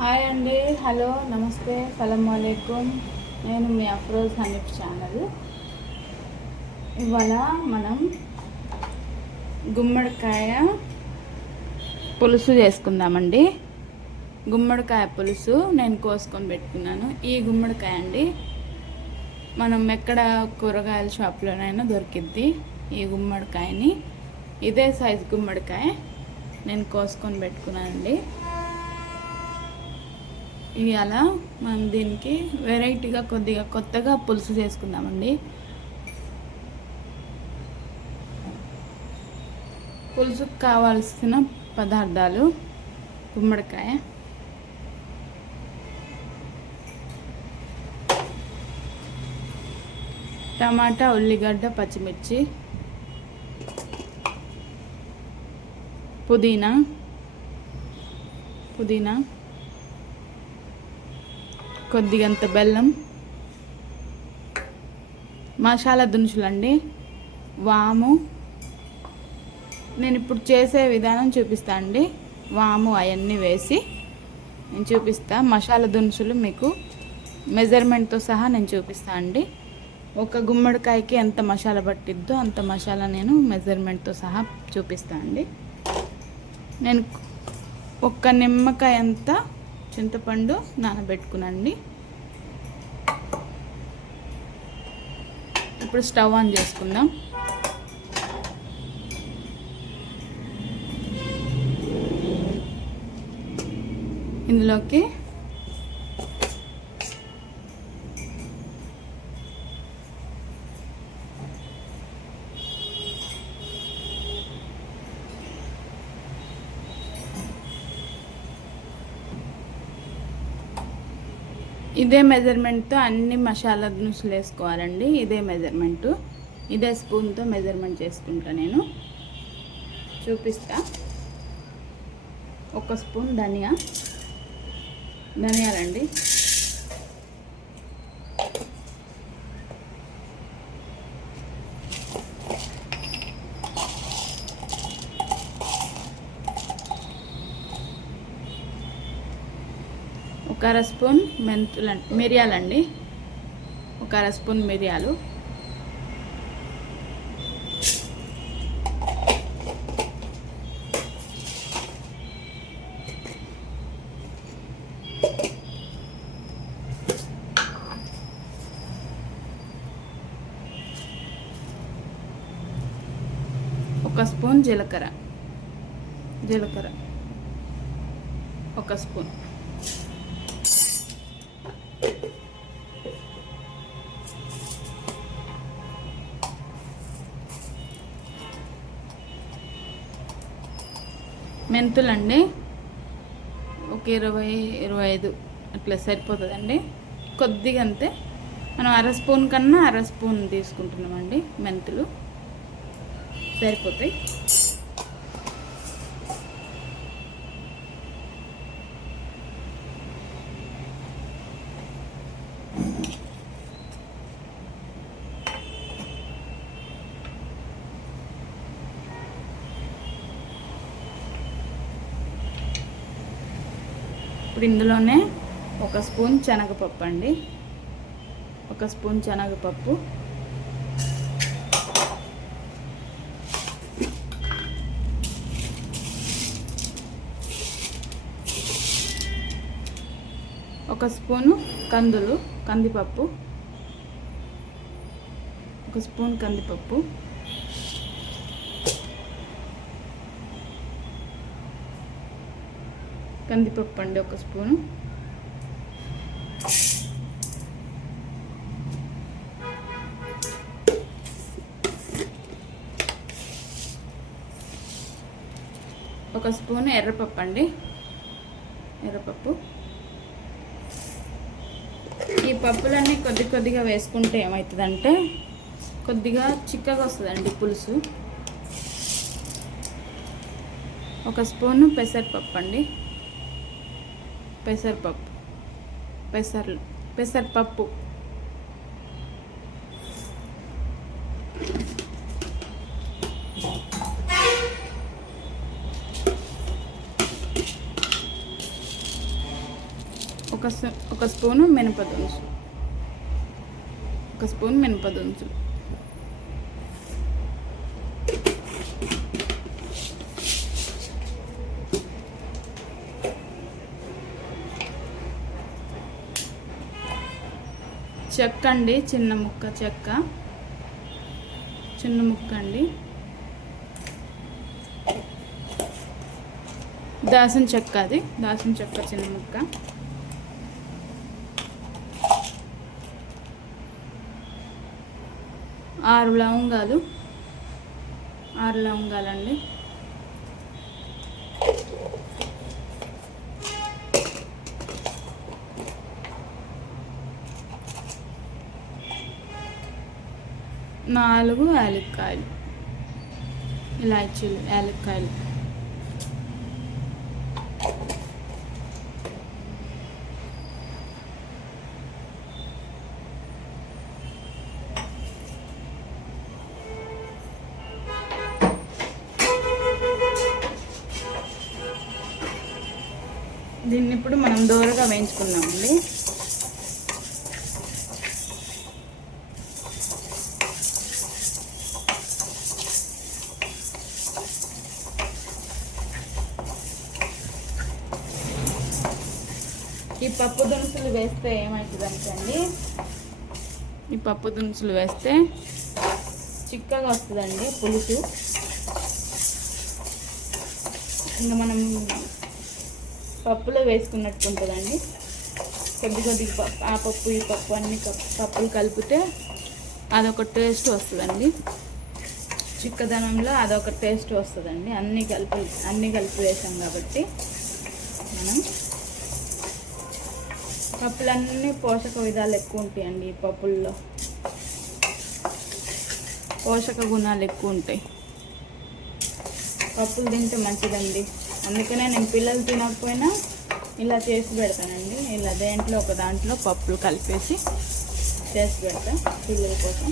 Hi అండి, hello, నమస్తే, సలాం అలైకుం. నేను మీ అఫ్రోజ్ హనీఫ్ ఛానల్. ఇవాళ మనం గుమ్మడికాయ పులుసు చేసుకుందామండి. గుమ్మడికాయ పులుసు నేను కోసుకొని పెట్టుకున్నాను. ఈ గుమ్మడికాయ అండి మనం ఎక్కడ కూరగాయల షాప్లోనైనా దొరికిద్ది. ఈ గుమ్మడికాయని ఇదే సైజు గుమ్మడికాయ నేను కోసుకొని పెట్టుకున్నానండి. ఇవాళ మనం దీనికి వెరైటీగా కొద్దిగా కొత్తగా పులుసు చేసుకుందామండి. పులుసుకు కావాల్సిన పదార్థాలు: గుమ్మడికాయ, టమాటా, ఉల్లిగడ్డ, పచ్చిమిర్చి, పుదీనా, కొద్దిగంత బెల్లం, మసాలా దినుసులండి, వాము. నేను ఇప్పుడు చేసే విధానం చూపిస్తా అండి. వాము అవన్నీ వేసి నేను చూపిస్తా. మసాలా దినుసులు మీకు మెజర్మెంట్తో సహా నేను చూపిస్తా అండి. ఒక గుమ్మడికాయకి ఎంత మసాలా పట్టిద్దో అంత మసాలా నేను మెజర్మెంట్తో సహా చూపిస్తా అండి. నేను ఒక్క నిమ్మకాయ అంత చింతపండు నానబెట్టుకునండి. ఇప్పుడు స్టవ్ ఆన్ చేసుకుందాం. ఇందులోకి ఇదే మెజర్మెంట్తో అన్ని మసాలా దినుసులు వేసుకోవాలండి. ఇదే మెజర్మెంటు, ఇదే స్పూన్తో మెజర్మెంట్ చేసుకుంటా. నేను చూపిస్తా. ఒక స్పూన్ ధనియాలండి, ఒక అర స్పూన్ మిరియాలండి, ఒక అర స్పూన్ మిరియాలు, ఒక స్పూన్ జీలకర్ర, ఒక స్పూన్, మెంతులండి ఒక 20-25 అట్లా సరిపోతుందండి. కొద్దిగా అంతే. మనం అర స్పూన్ కన్నా అర స్పూన్ తీసుకుంటున్నామండి. మెంతులు సరిపోతాయి. ఇప్పుడు ఇందులోనే ఒక స్పూన్ శనగపప్పు అండి, ఒక స్పూన్ శనగపప్పు, ఒక స్పూను కందిపప్పు, ఒక స్పూన్ కందిపప్పు, అండి ఒక స్పూను, ఒక స్పూన్ ఎర్రపప్పు అండి, ఈ పప్పులన్నీ కొద్దిగా వేసుకుంటే ఏమవుతుందంటే కొద్దిగా చిక్కగా వస్తుందండి పులుసు. ఒక స్పూను పెసరపప్పు అండి, పెసరపప్పు, ఒక స్పూను మినపదునుసులు, ఒక స్పూన్ మినపదునుసులు, చెక్క అండి, చిన్న ముక్క చెక్క, చిన్న ముక్క అండి, దాసం చెక్క, అది దాసం చెక్క చిన్న ముక్క, 6 లవంగాలు, 6 లవంగాలండి, నాలుగు యాలక్కాయలు, ఇలాచీలు, యాలక్కాయలు, దీన్ని ఇప్పుడు మనం దోరగా వేయించుకుందామండి. ఈ పప్పు దినుసులు వేస్తే ఏమవుతుందంటే, ఈ పప్పు దినుసులు వేస్తే చిక్కగా వస్తుందండి పులుసు. ఇంకా మనం పప్పులో వేసుకున్నట్టు ఉంటుందండి. కొద్దిగా ఆ పప్పు ఈ పప్పు అన్ని పప్పులు కలిపితే అదొక టేస్ట్ వస్తుందండి. చిక్కదనంలో అదొక టేస్ట్ వస్తుందండి. అన్నీ కలిపి వేసాం కాబట్టి మనం పప్పులన్నీ పోషక విధాలు ఎక్కువ ఉంటాయండి. ఈ పప్పుల్లో పోషక గుణాలు ఎక్కువ ఉంటాయి. పప్పులు తింటే మంచిదండి. అందుకనే నేను పిల్లలు తినకపోయినా ఇలా చేసి పెడతానండి. ఇలా ఒక దాంట్లో పప్పులు కలిపేసి చేసి పెడతా పిల్లల కోసం.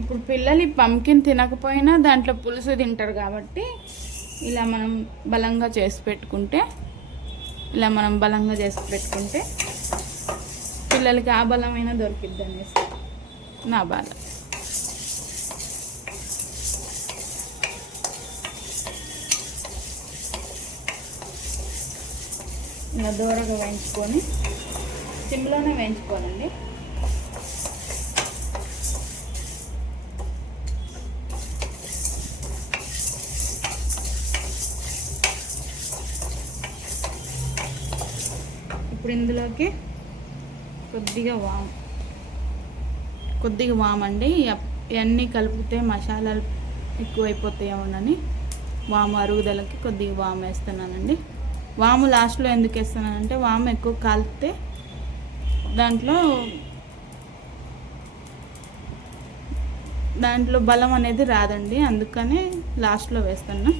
ఇప్పుడు పిల్లలు పంకిన్ తినకపోయినా దాంట్లో పులుసు తింటారు కాబట్టి ఇలా మనం బలంగా చేసి పెట్టుకుంటే పిల్లలకి ఆ బలమైనా దొరికిద్ది అనేసి నా బాధ. ఇలా దూరగా వేయించుకొని సిమ్లోనే వేయించుకోవాలండి. ఇప్పుడు ఇందులోకి కొద్దిగా వామ్ అండి. ఇవన్నీ కలిపితే మసాలాలు ఎక్కువైపోతాయేమోనని వాము అరుగుదలకి కొద్దిగా వాము వేస్తున్నానండి. వాము లాస్ట్లో ఎందుకు వేస్తున్నానంటే వాము ఎక్కువ కాలితే దాంట్లో బలం అనేది రాదండి. అందుకని లాస్ట్లో వేస్తున్నా.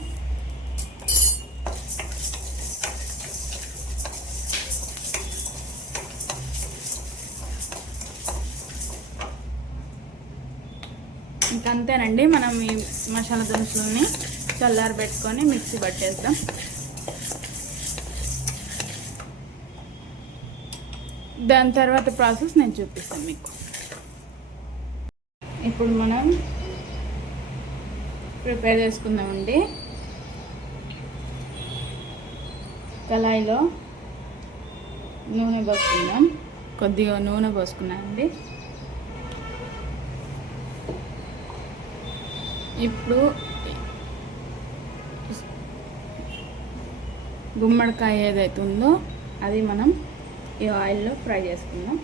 ఇంకంతేనండి. మనం ఈ మసాలా దినుసులని చల్లారి పెట్టుకొని మిక్సీ పట్టేద్దాం. దాని తర్వాత ప్రాసెస్ నేను చూపిస్తాను మీకు. ఇప్పుడు మనం ప్రిపేర్ చేసుకుందామండి. కళాయిలో నూనె పోసుకుందాం. కొద్దిగా నూనె పోసుకున్నానండి. ఇప్పుడు గుమ్మడికాయ ఏదైతే ఉందో అది మనం ఈ ఆయిల్లో ఫ్రై చేసుకుందాం.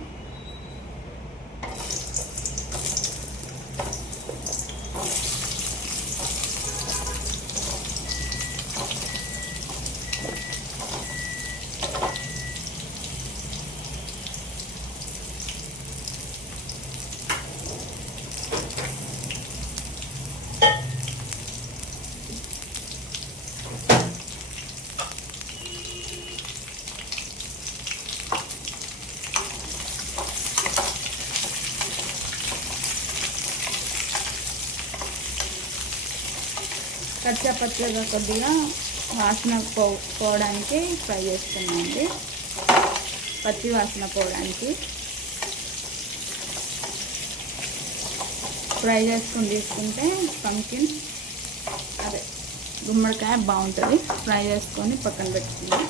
కచ్చా పచ్చగా కొద్దిగా వాసన పోవడానికి ఫ్రై చేస్తున్నామండి, పచ్చి వాసన పోవడానికి ఫ్రై చేసుకొని తీసుకుంటే పంకిన్ అదే గుమ్మడికాయ బాగుంటుంది. ఫ్రై చేసుకొని పక్కన పెట్టుకుందాం.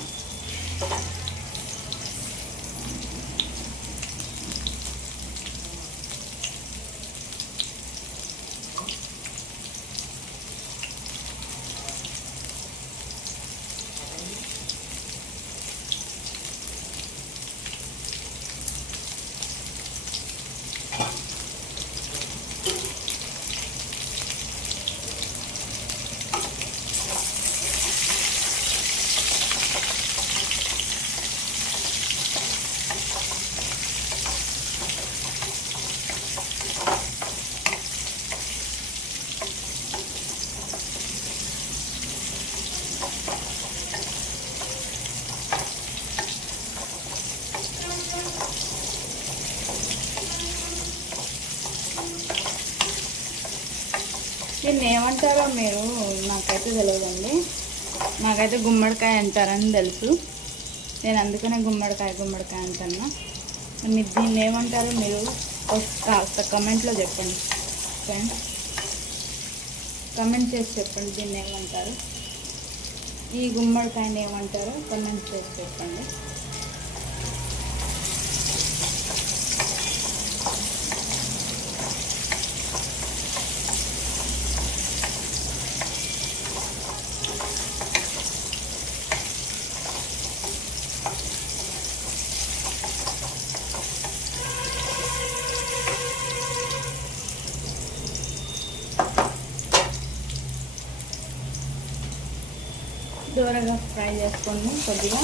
దీన్ని ఏమంటారో మీరు, నాకైతే తెలియదండి. నాకైతే గుమ్మడికాయ అంటారని తెలుసు. నేను అందుకనే గుమ్మడికాయ అంటున్నా. మీరు దీన్ని ఏమంటారో మీరు కాస్త కమెంట్లో చెప్పండి ఫ్రెండ్స్. కమెంట్ చేసి చెప్పండి దీన్ని ఏమంటారు, ఈ గుమ్మడికాయని ఏమంటారో కమెంట్ చేసి చెప్పండి. దూరగా ఫ్రై చేసుకొని కొద్దిగా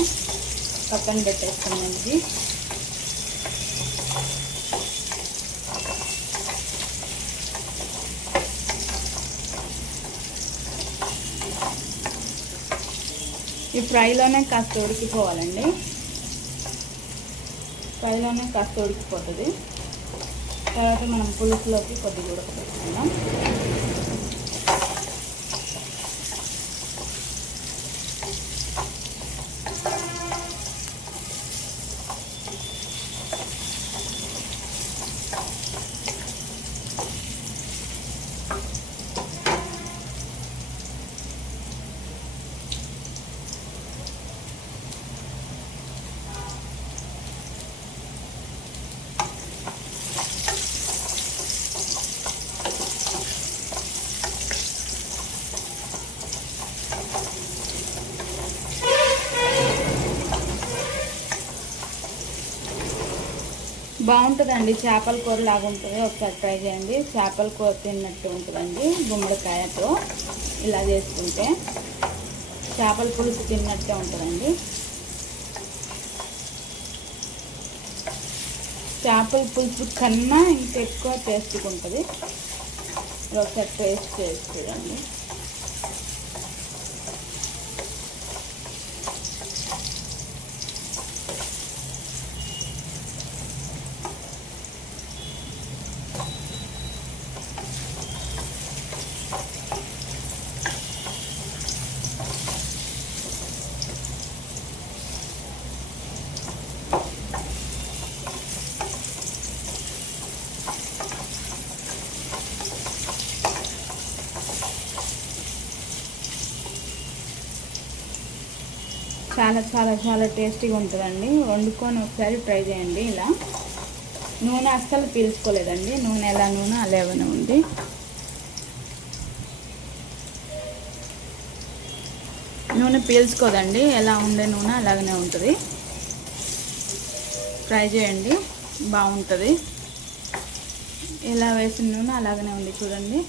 పక్కన పెట్టేస్తామండి. ఈ ఫ్రైలోనే కాస్త ఉడికిపోవాలండి, ఫ్రైలోనే కాస్త ఉడికిపోతుంది. తర్వాత మనం పులుసులోకి కొద్దిగా ఉడకబెట్టుకుందాం. బాగుంటుందండి, చేపల కూర లాగా ఉంటుంది. ఒకసారి ట్రై చేయండి. చేపల కూర తిన్నట్టు ఉంటుందండి. గుమ్మడికాయతో ఇలా చేసుకుంటే చేపల పులుసు తిన్నట్టే ఉంటుందండి. చేపల పులుసు కన్నా ఇంకెక్కువ టేస్ట్గా ఉంటుంది. ఒకసారి టేస్ట్ చేసి చూడండి. చాలా చాలా చాలా టేస్టీగా ఉంటుందండి. వండుకొని ఒకసారి ట్రై చేయండి. ఇలా నూనె అస్సలు పీల్చుకోలేదండి. నూనె ఎలా నూనె అలాగనే ఉంది. నూనె పీల్చుకోదండి, ఎలా ఉండే నూనె అలాగనే ఉంటుంది. ట్రై చేయండి, బాగుంటుంది. ఎలా వేసిన నూనె అలాగనే ఉంది చూడండి.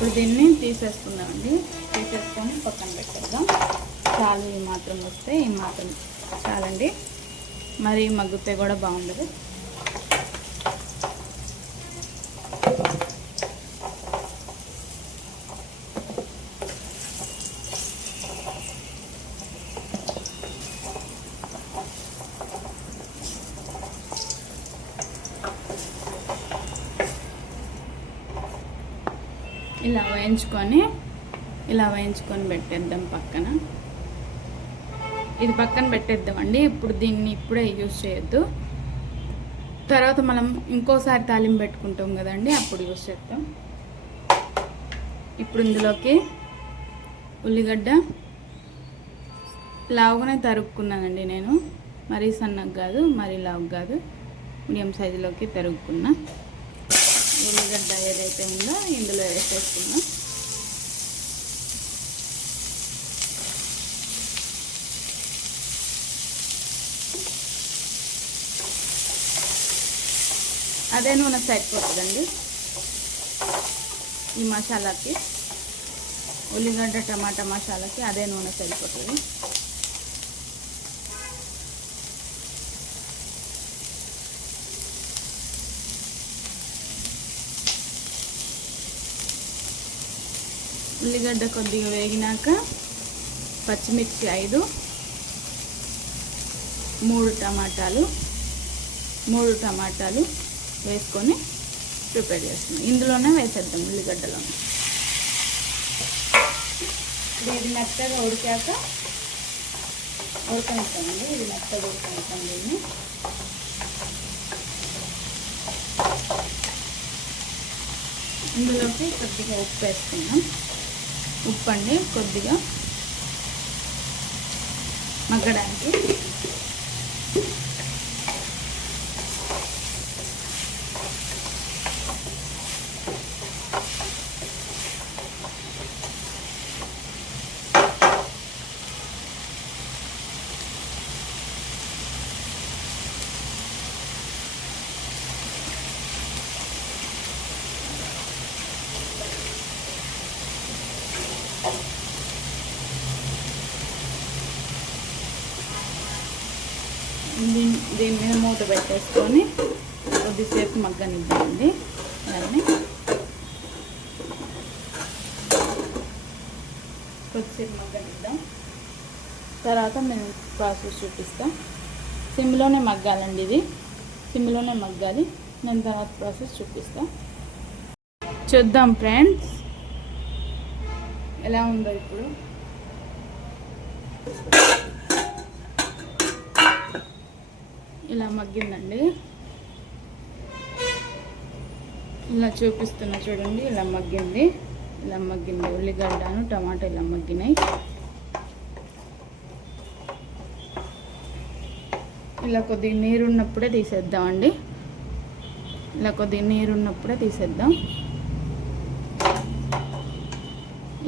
ఇప్పుడు దీన్ని తీసేసుకుందామండి. తీసేసుకొని పక్కన పెట్టేద్దాం. చాలు, ఈ మాత్రం వస్తే ఈ మాత్రం చాలండి. మరి మగ్గితే కూడా బాగుండదు. ఇలా వేయించుకొని పెట్టేద్దాం పక్కన. ఇది పక్కన పెట్టేద్దామండి. ఇప్పుడు దీన్ని ఇప్పుడే యూజ్ చేయొద్దు, తర్వాత మనం ఇంకోసారి తాలింపు పెట్టుకుంటాం కదండి, అప్పుడు యూజ్ చేద్దాం. ఇప్పుడు ఇందులోకి ఉల్లిగడ్డ లావుగానే తరుక్కున్నానండి నేను, మరీ సన్నగా కాదు మరీ లావు కాదు, మీడియం సైజులోకి తరుగుకున్నా. ఉల్లిగడ్డ ఏదైతే ఉందో ఇందులో వేసేసుకున్నాం. అదే నూనె సరిపోతుందండి ఈ మసాలాకి, ఉల్లిగడ్డ టమాటా మసాలాకి అదే నూనె సరిపోతుంది. ఉల్లిగడ్డ కొద్దిగా వేగినాక పచ్చిమిర్చి 5, 3 టమాటాలు వేసుకొని ప్రిపేర్ చేస్తున్నాం. ఇందులోనే వేసేద్దాం ఉల్లిగడ్డలోనే. ఇది మెత్తగా ఉడికాక ఉడకనిస్తామండి. ఇది మెత్తగా ఉడకనిస్తాం. దీన్ని ఇందులోకి కొద్దిగా ఉప్పు వేసుకున్నాం. ఉప్పు అండి కొద్దిగా మగ్గడానికి. దీని మీద మూత పెట్టేసుకొని కొద్దిసేపు మగ్గనిద్దామండి. దాన్ని కొద్దిసేపు మగ్గనిద్దాం. తర్వాత మేము ప్రాసెస్ చూపిస్తాం. సిమ్లోనే మగ్గాలండి, ఇది సిమ్లోనే మగ్గాలి. నేను తర్వాత ప్రాసెస్ చూపిస్తాం. చూద్దాం ఫ్రెండ్స్ ఎలా ఉందో ఇప్పుడు. ఇలా మగ్గిందండి, ఇలా చూపిస్తున్నా చూడండి. ఇలా మగ్గింది. ఉల్లిగడ్డను టమాటా ఇలా మగ్గినాయి. ఇలా కొద్దిగా నీరు ఉన్నప్పుడే తీసేద్దామండి.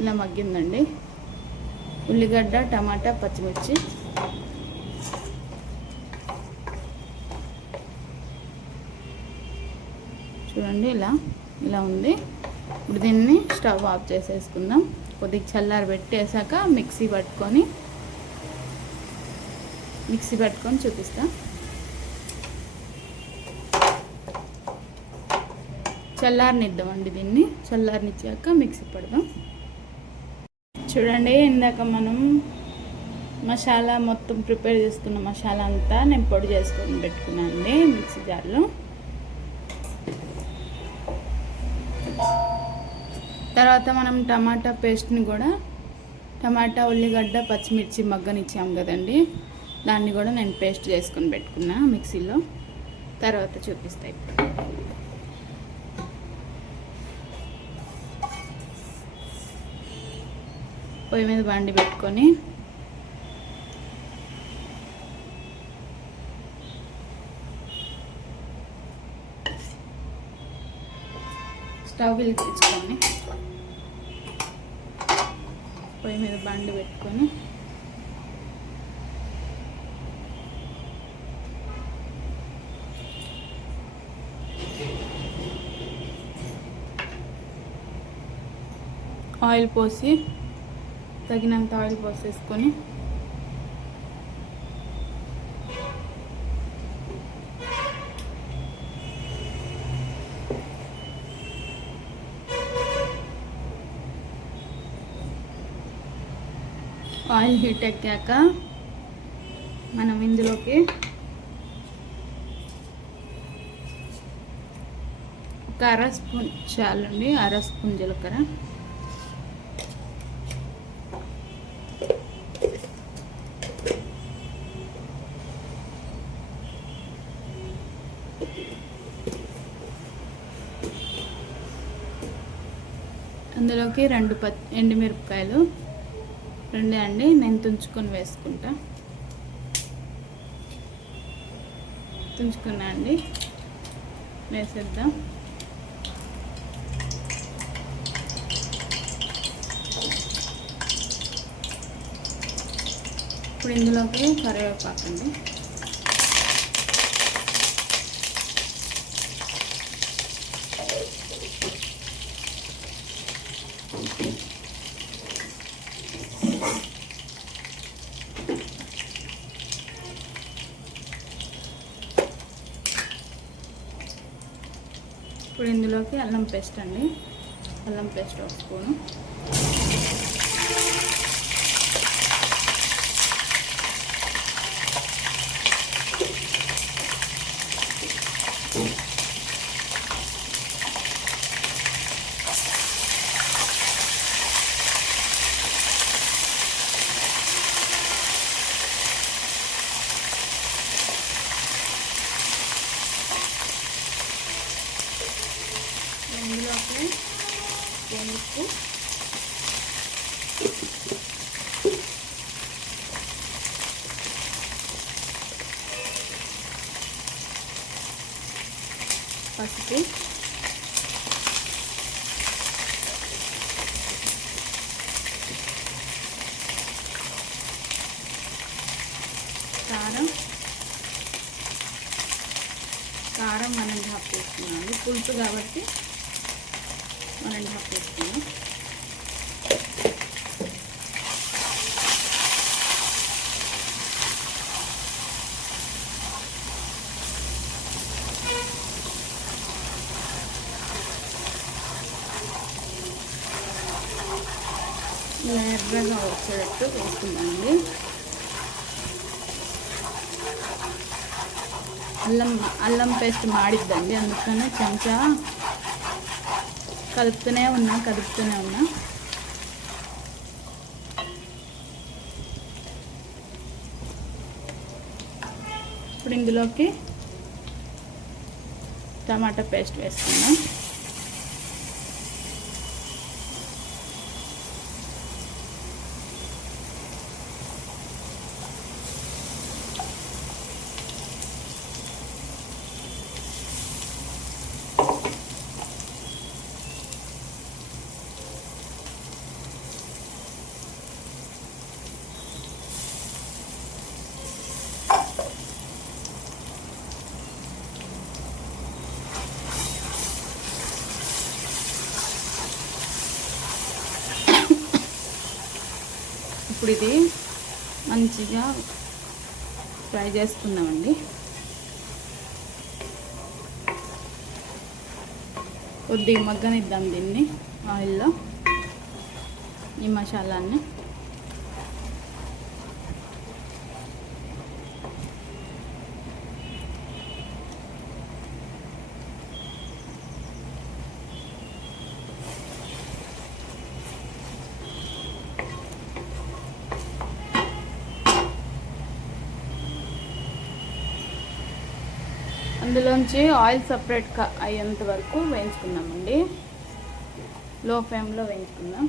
ఇలా మగ్గిందండి ఉల్లిగడ్డ టమాటా పచ్చిమిర్చి. చూడండి ఇలా ఉంది. ఇప్పుడు దీన్ని స్టవ్ ఆఫ్ చేసేసుకుందాం. కొద్దిగా చల్లారి పెట్టేసాక మిక్సీ పట్టుకొని చూపిస్తా. చల్లారనిద్దామండి. దీన్ని చల్లారనిచ్చాక మిక్సీ పడదాం. చూడండి, ఇందాక మనం మసాలా మొత్తం ప్రిపేర్ చేసుకున్న మసాలా అంతా నేను పొడి చేసుకొని పెట్టుకున్నాను అండి మిక్సీ జార్లో. తర్వాత మనం టమాటా పేస్ట్ని కూడా, టమాటా ఉల్లిగడ్డ పచ్చిమిర్చి మగ్గనిచ్చాం కదండి, దాన్ని కూడా నేను పేస్ట్ చేసుకొని పెట్టుకున్నా మిక్సీలో. తర్వాత చూపిస్తాయి. పొయ్యి మీద బండి పెట్టుకొని స్టవ్ వెలిగించుకొని పొయ్యి మీద బండి పెట్టుకొని ఆయిల్ పోసి తగినంత ఆయిల్ పోసేసుకొని ఆయిల్ హీట్ ఎక్కాక మనం ఇందులోకి ఒక 1/2 స్పూన్ చాలండి, 1/2 స్పూన్ జీలకర్ర, అందులోకి 2 ఎండుమిరపకాయలు, 2 అండి, నేను తుంచుకొని వేసుకుంటా. తుంచుకున్నా అండి, వేసేద్దాం. ఇప్పుడు ఇందులోకి కరివేపాకు అండి. ఇప్పుడు ఇందులోకి అల్లం పేస్ట్ అండి, అల్లం పేస్ట్ 1 స్పూను. ఇందులోకి ఉప్పు, పసుపు, కారం 1.5 వేసుకున్నాను. పులుసు కాబట్టి 1.5 వేసుకున్నాను. ఇలా ఎర్రగా వచ్చేటట్టు వేసుకుందామండి. అల్లం పేస్ట్ మాడిద్దండి, అందుకనే చెంచా కదుపుతూనే ఉన్నా. ఇప్పుడు ఇందులోకి టమాటా పేస్ట్ వేసుకుందాం. ఇప్పుడు ఇది మంచిగా ఫ్రై చేసుకుందామండి. కొద్దిగా మగ్గనిద్దాం దీన్ని ఆయిల్లో, ఈ మసాలాన్ని. అందులోంచి ఆయిల్ సపరేట్ అయ్యేంత వరకు వేయించుకుందామండి. లో ఫ్లేమ్లో వేయించుకుందాం.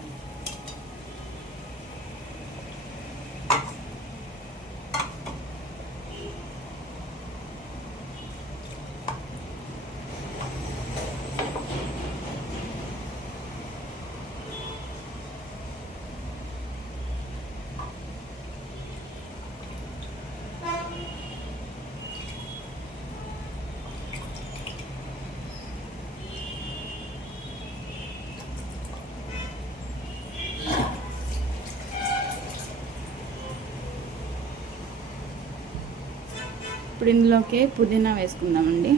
ఇప్పుడు ఇందులోకి పుదీనా వేసుకుందామండి.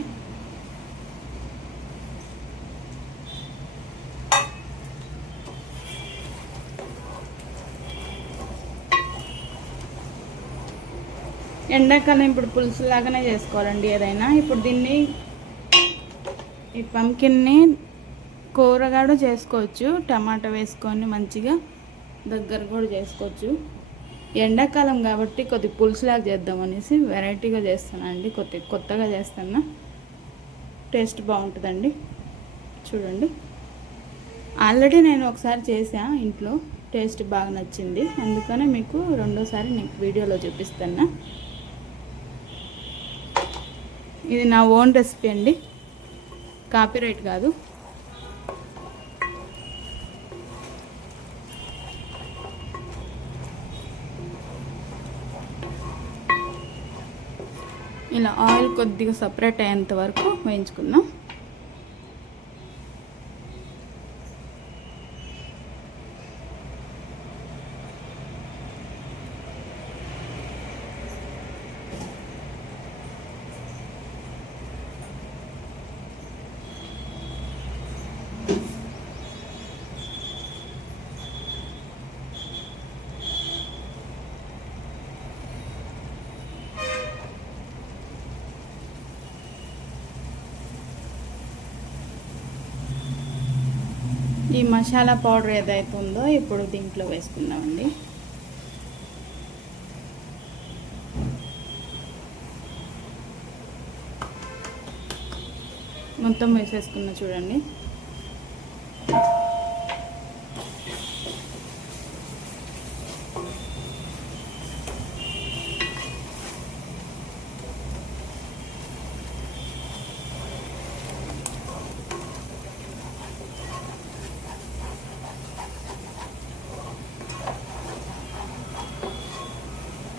ఎండాకాలం ఇప్పుడు పులుసు లాగానే చేసుకోవాలండి ఏదైనా. ఇప్పుడు దీన్ని, ఈ పంకిన్ని కూరగాడు చేసుకోవచ్చు, టమాటా వేసుకొని మంచిగా దగ్గర కూడా చేసుకోవచ్చు. ఎండాకాలం కాబట్టి కొద్దిగా పులుసులాగా చేద్దామనేసి వెరైటీగా చేస్తానండి, కొత్తగా చేస్తాను. టేస్ట్ బాగుంటుందండి. చూడండి, ఆల్రెడీ నేను ఒకసారి చేసా ఇంట్లో, టేస్ట్ బాగా నచ్చింది, అందుకనే మీకు రెండోసారి నేను వీడియోలో చూపిస్తాను. ఇది నా ఓన్ రెసిపీ అండి, కాపీరైట్ కాదు. ఇలా ఆయిల్ కొద్దిగా సపరేట్ అయ్యేంత వరకు వేయించుకుందాం. ఈ మసాలా పౌడర్ ఏదైతే ఉందో ఇప్పుడు దీంట్లో వేసుకుందామండి. మొత్తం వేసేసుకున్నా చూడండి.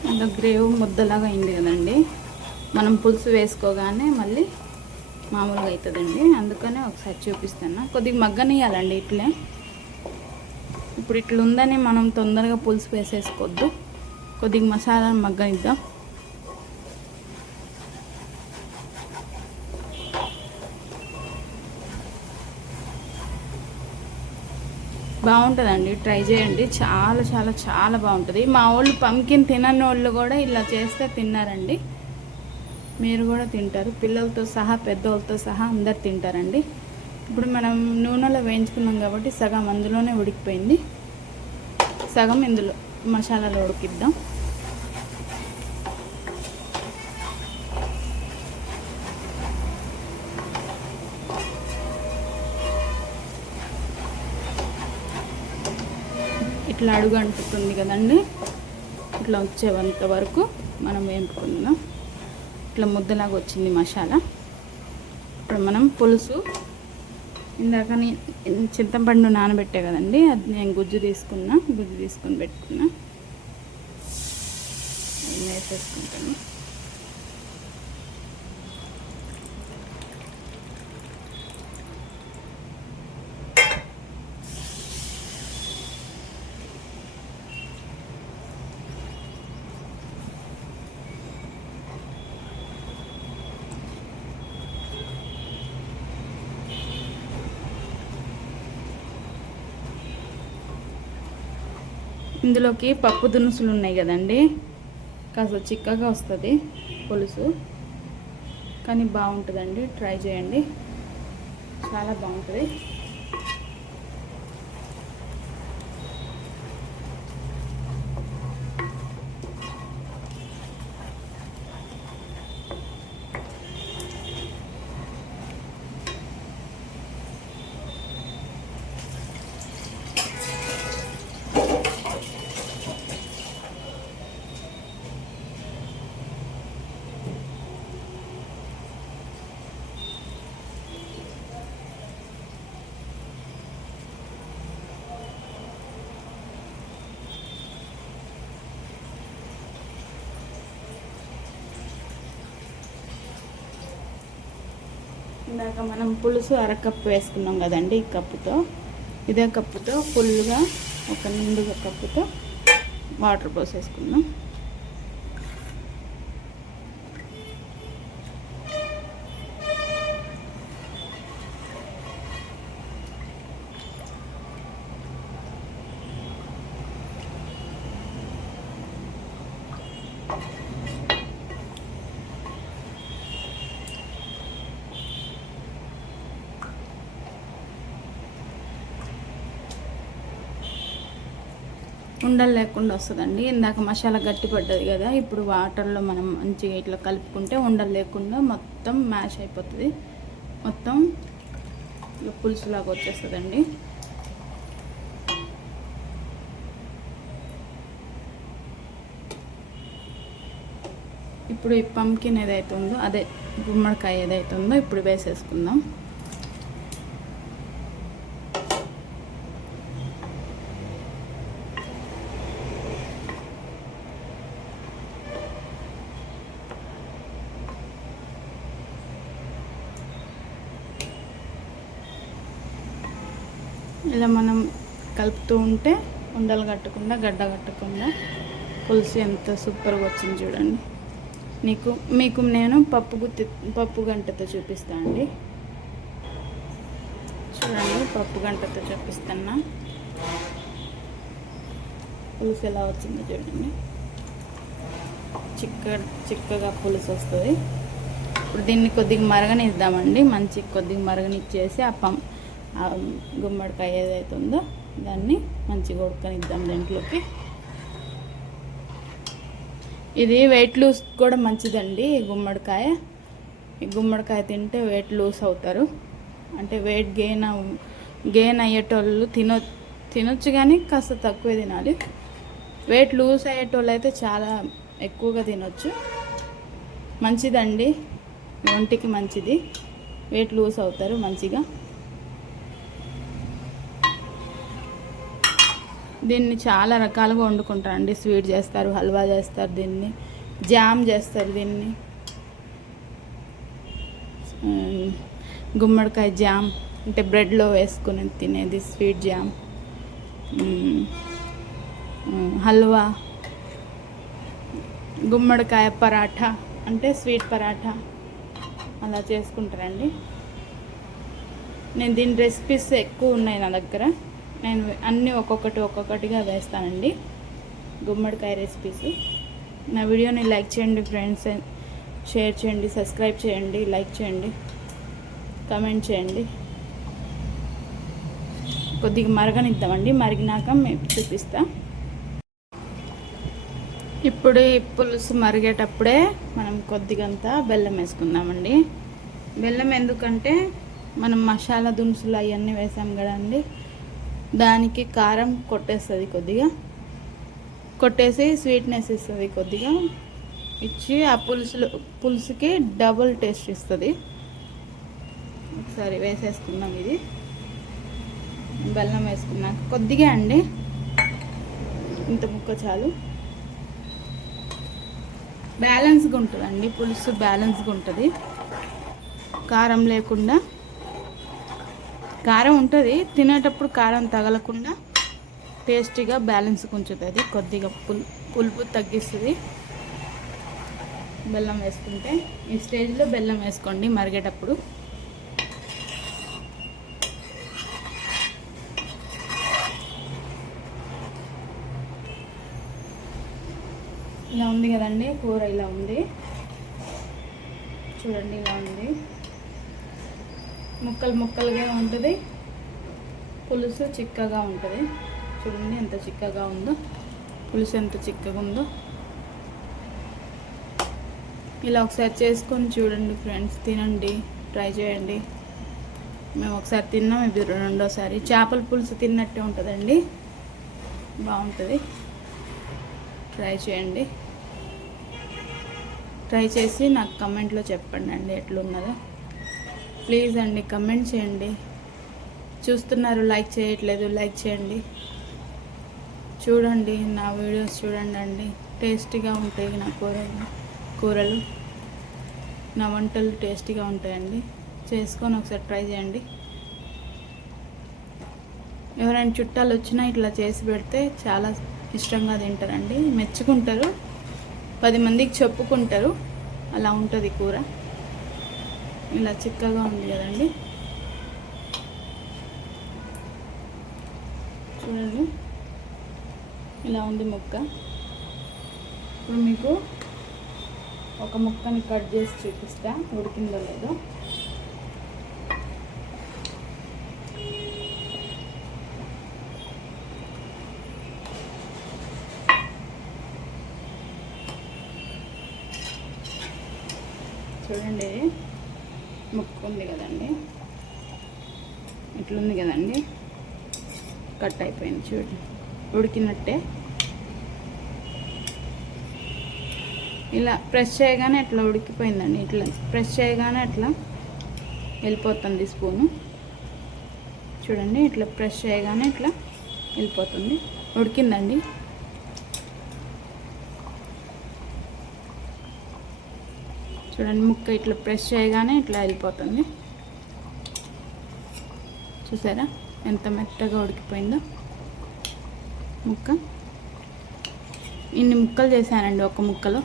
ఇంకా గ్రేవ్ ముద్దలాగా అయింది కదండి, మనం పులుసు వేసుకోగానే మళ్ళీ మామూలుగా అవుతుందండి. అందుకనే ఒకసారి చూపిస్తాను. కొద్దిగా మగ్గనియాలండి ఇట్లే. ఇప్పుడు ఇట్లా ఉందని మనం తొందరగా పులుసు వేసేసుకోవద్దు, కొద్దిగా మసాలాను మగ్గనిద్దాం. బాగుంటుందండి, ట్రై చేయండి. చాలా చాలా చాలా బాగుంటుంది. మా వాళ్ళు పంకిన్ తినని వాళ్ళు కూడా ఇలా చేస్తే తిన్నారండి. మీరు కూడా తింటారు, పిల్లలతో సహా పెద్దవాళ్ళతో సహా అందరు తింటారండి. ఇప్పుడు మనం నూనెలో వేయించుకున్నాం కాబట్టి సగం అందులోనే ఉడికిపోయింది, సగం ఇందులో మసాలాలో ఉడికిద్దాం. ఇట్లా అడుగు అంటుతుంది కదండి, ఇట్లా వచ్చేంత వరకు మనం వేపుకుందాం. ఇట్లా ముద్దలాగా వచ్చింది మసాలా. ఇప్పుడు మనం పులుసు, ఇందాక చింతపండు నానబెట్టే కదండి, అది నేను గుజ్జు తీసుకొని పెట్టుకున్నా, అది వేసేసుకుంటాను. ఇందులోకి పప్పు దినుసులు ఉన్నాయి కదండి, కాస్త చిక్కగా వస్తుంది పులుసు, కానీ బాగుంటుందండి. ట్రై చేయండి, చాలా బాగుంటుంది. ఇందాక మనం పులుసు అరకప్పు వేసుకున్నాం కదండి, ఈ కప్పుతో, ఇదే కప్పుతో ఫుల్గా ఒక నిండుగా కప్పుతో వాటర్ పోసేసుకుందాం. ఉండలు లేకుండా వస్తుందండి. ఇందాక మసాలా గట్టి పడ్డది కదా, ఇప్పుడు వాటర్లో మనం మంచిగా ఇట్లా కలుపుకుంటే ఉండలు లేకుండా మొత్తం మ్యాష్ అయిపోతుంది, మొత్తం పులుసులాగా వచ్చేస్తుందండి. ఇప్పుడు ఈ పంకిన్ ఏదైతే ఉందో, అదే గుమ్మడికాయ ఏదైతే ఉందో ఇప్పుడు వేసేసుకుందాం. ఇలా మనం కలుపుతూ ఉంటే ఉండలు కట్టకుండా, గడ్డ కట్టకుండా పులుసు ఎంత సూపర్గా వచ్చింది చూడండి. మీకు నేను పప్పు గంటతో చూపిస్తాను అండి. చూడండి, పప్పు గంటతో చూపిస్తున్నా. పులుసు ఎలా వచ్చిందో చూడండి. చిక్కగా పులుసు వస్తుంది. ఇప్పుడు దీన్ని కొద్దిగా మరగనిద్దామండి. కొద్దిగా మరగనిచ్చేసి ఆ గుమ్మడికాయ ఏదైతే ఉందో దాన్ని మంచిగా ఉడకనిద్దాం దీంట్లోకి. ఇది వెయిట్ లూస్ కూడా మంచిదండి. ఈ గుమ్మడికాయ తింటే వెయిట్ లూస్ అవుతారు. అంటే వెయిట్ గెయిన్ అయ్యేటోళ్ళు తినొచ్చు, కానీ కాస్త తక్కువే తినాలి. వెయిట్ లూస్ అయ్యేటోళ్ళు అయితే చాలా ఎక్కువగా తినొచ్చు. మంచిదండి, ఒంటికి మంచిది. వెయిట్ లూస్ అవుతారు మంచిగా. దీన్ని చాలా రకాలుగా వండుకుంటారండి. స్వీట్ చేస్తారు, హల్వా చేస్తారు, దీన్ని జామ్ చేస్తారు. దీన్ని గుమ్మడికాయ జామ్ అంటే బ్రెడ్లో వేసుకుని తినేది స్వీట్ జామ్, హల్వా, గుమ్మడికాయ పరాఠా అంటే స్వీట్ పరాఠా అలా చేసుకుంటారండి. నేను దీని రెసిపీస్ ఎక్కువ ఉన్నాయి నా దగ్గర. నేను అన్నీ ఒక్కొక్కటిగా వేస్తానండి గుమ్మడికాయ రెసిపీస్. నా వీడియోని లైక్ చేయండి ఫ్రెండ్స్, షేర్ చేయండి, సబ్స్క్రైబ్ చేయండి, లైక్ చేయండి, కమెంట్ చేయండి. కొద్దిగా మరగనిద్దామండి. మరిగినాక మేము చూపిస్తా. ఇప్పుడు ఈ పులుసు మరిగేటప్పుడే మనం కొద్దిగంత బెల్లం వేసుకుందామండి. బెల్లం ఎందుకంటే మనం మసాలా దినుసులు అవన్నీ వేసాం కదండి, దానికి కారం కొట్టేసి స్వీట్నెస్ ఇస్తుంది కొద్దిగా ఇచ్చి, ఆ పులుసుకి డబుల్ టేస్ట్ ఇస్తుంది. ఒకసారి వేసేసుకుందాం. ఇది బెల్లం వేసుకున్నాక కొద్దిగా అండి, ఇంత ముక్క చాలు. బ్యాలెన్స్గా ఉంటుందండి పులుసు, బ్యాలెన్స్గా ఉంటుంది. కారం లేకుండా, కారం ఉంటుంది తినేటప్పుడు కారం తగలకుండా టేస్టీగా బ్యాలెన్స్గా ఉంచుతుంది. కొద్దిగా పులుపు తగ్గిస్తుంది బెల్లం వేసుకుంటే. ఈ స్టేజ్లో బెల్లం వేసుకోండి మరిగేటప్పుడు. ఇలా ఉంది కదండి కూర, ఇలా ఉంది చూడండి. ఇలా ఉంది, ముక్కలుగా ఉంటుంది, పులుసు చిక్కగా ఉంటుంది. చూడండి ఎంత చిక్కగా ఉందో, పులుసు ఎంత చిక్కగా ఉందో. ఇలా ఒకసారి చేసుకొని చూడండి ఫ్రెండ్స్, తినండి, ట్రై చేయండి. మేము ఒకసారి తిన్నాం, ఇది రెండోసారి. చేపల పులుసు తిన్నట్టే ఉంటుందండి, బాగుంటుంది. ట్రై చేయండి. ట్రై చేసి నాకు కమెంట్లో చెప్పండి అండి ఎట్లున్నదో. ప్లీజ్ అండి కమెంట్ చేయండి. చూస్తున్నారు, లైక్ చేయట్లేదు, లైక్ చేయండి. చూడండి నా వీడియోస్ చూడండి అండి, టేస్టీగా ఉంటాయి నా కూరలు, నా వంటలు టేస్టీగా ఉంటాయండి. చేసుకొని ఒకసారి ట్రై చేయండి. ఎవరైనా చుట్టాలు వచ్చినా ఇట్లా చేసి పెడితే చాలా ఇష్టంగా తింటారండి, మెచ్చుకుంటారు, 10 మందికి చెప్పుకుంటారు. అలా ఉంటుంది కూర. ఇలా చిక్కగా ఉంది కదండి, చూడండి ఇలా ఉంది ముక్క. ఇప్పుడు మీకు ఒక ముక్కని కట్ చేసి చూపిస్తా, ఉడికిందో లేదో. చూడండి ముక్క ఉంది కదండి, ఇట్లుంది కదండి, కట్ అయిపోయింది చూడండి, ఉడికినట్టే. ఇలా ప్రెస్ చేయగానే అట్లా ఉడికిపోయిందండి. ఇట్లా ప్రెస్ చేయగానే అట్లా వెళ్ళిపోతుంది స్పూను. చూడండి, ఇట్లా ప్రెస్ చేయగానే ఇట్లా వెళ్ళిపోతుంది. ఉడికిందండి. చూడండి, ముక్క ఇట్లా ప్రెస్ చేయగానే ఇట్లా వెళ్ళిపోతుంది. చూసారా ఎంత మెత్తగా ఉడికిపోయిందో ముక్క. ఇన్ని ముక్కలు చేశానండి ఒక ముక్కలో.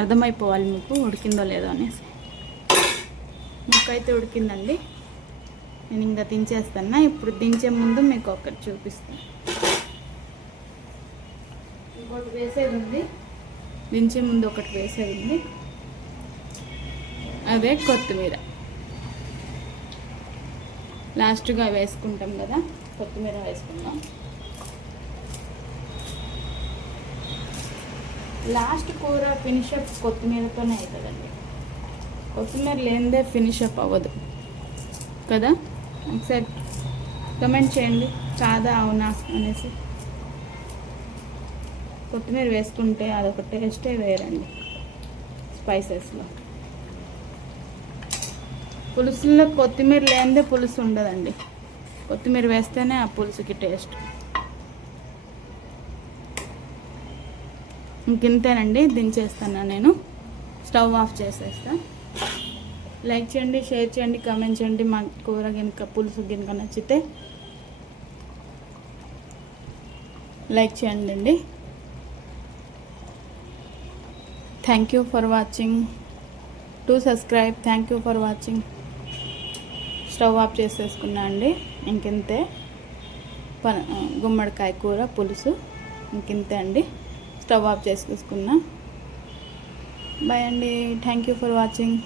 అర్థమైపోవాలి మీకు ఉడికిందో లేదో అనేసి. ముక్క అయితే ఉడికిందండి. నేను ఇంకా దించేస్తాను. ఇప్పుడు దించే ముందు మీకు ఒకటి చూపిస్తాను. ఇంకోటి వేసేది ఉంది, దించే ముందు ఒకటి వేసేది ఉంది. అదే కొత్తిమీర. లాస్ట్గా వేసుకుంటాం కదా, కొత్తిమీర వేసుకుందాం. లాస్ట్ కూర ఫినిషప్ కొత్తిమీరతోనే అవుతుందండి. కొత్తిమీర లేనిదే ఫినిషప్ అవ్వదు కదా. ఒకసారి కమెంట్ చేయండి, కాదా అవునా అనేసి. కొత్తిమీర వేసుకుంటే అదొక టేస్టే వేరండి. స్పైసెస్లో పులుసులో కొత్తిమీర లేనిదే పులుసు ఉండదండి. కొత్తిమీర వేస్తేనే ఆ పులుసుకి టేస్ట్. ఇంకింతేనండి, దించేస్తాను నేను. స్టవ్ ఆఫ్ చేసేస్తా. లైక్ చేయండి, షేర్ చేయండి, కామెంట్ చేయండి. మా కూర గినక పులుసు గినక నచ్చితే లైక్ చేయండి అండి. Thank you for watching. To subscribe. Thank you for watching. Stove off చేసేసుకున్నా అండి. ఇంకింతే గుమ్మడికాయ కూర పులుసు. ఇంకింతే అండి. స్టవ్ ఆఫ్ చేసేసుకున్నా. బాయ్ అండి. Thank you for watching.